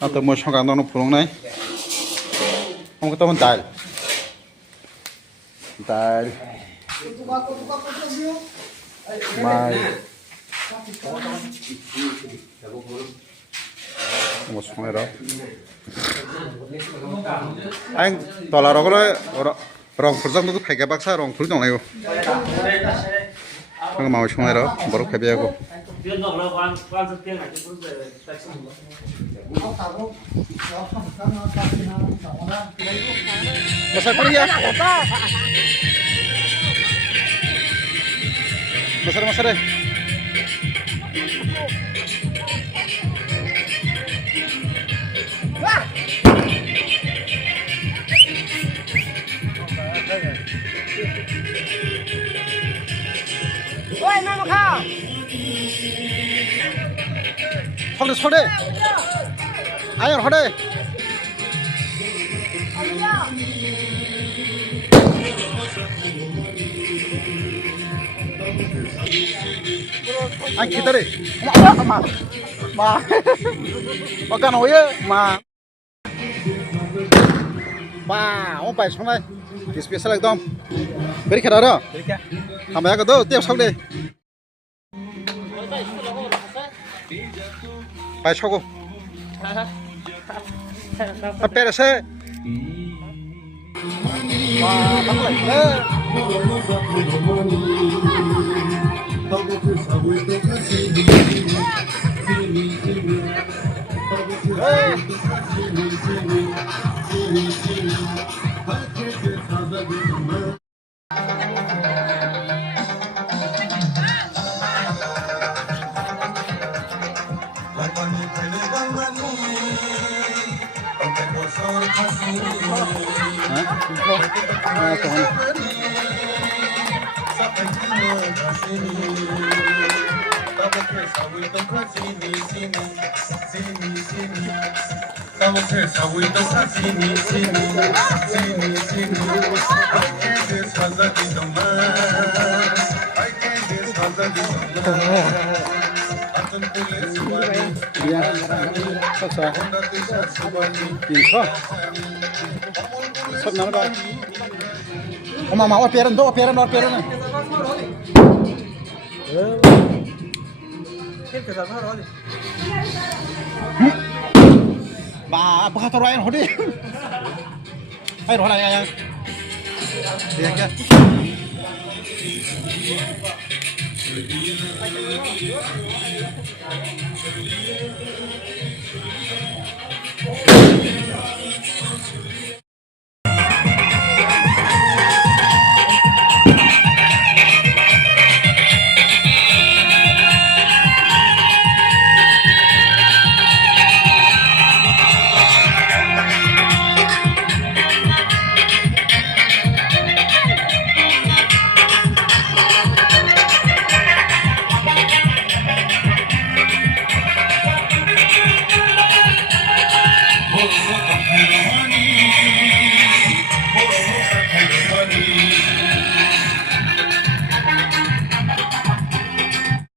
tôi mua xong cả nó phun này không có tôm tải tải mai một xong này đó anh tỏ là đó có đấy rong phun rong nó cứ phải cái bác sa rong phun trong này không màu xong này đó bỏ cái bia cô Masar pergi ya. Masar deh. Oi, mau kau? Sorry. Ayo, hode. Anh kita deh, makan oye, ông phải xuống đây, thì special ekdom, beri khá đó, làm cái đó tiếp sau đây, phải sau cô, phải bẻ xe, bắt lại. Mau operan này. Bà bắt tao rồi đi. Hay rồi này anh. Đi kia.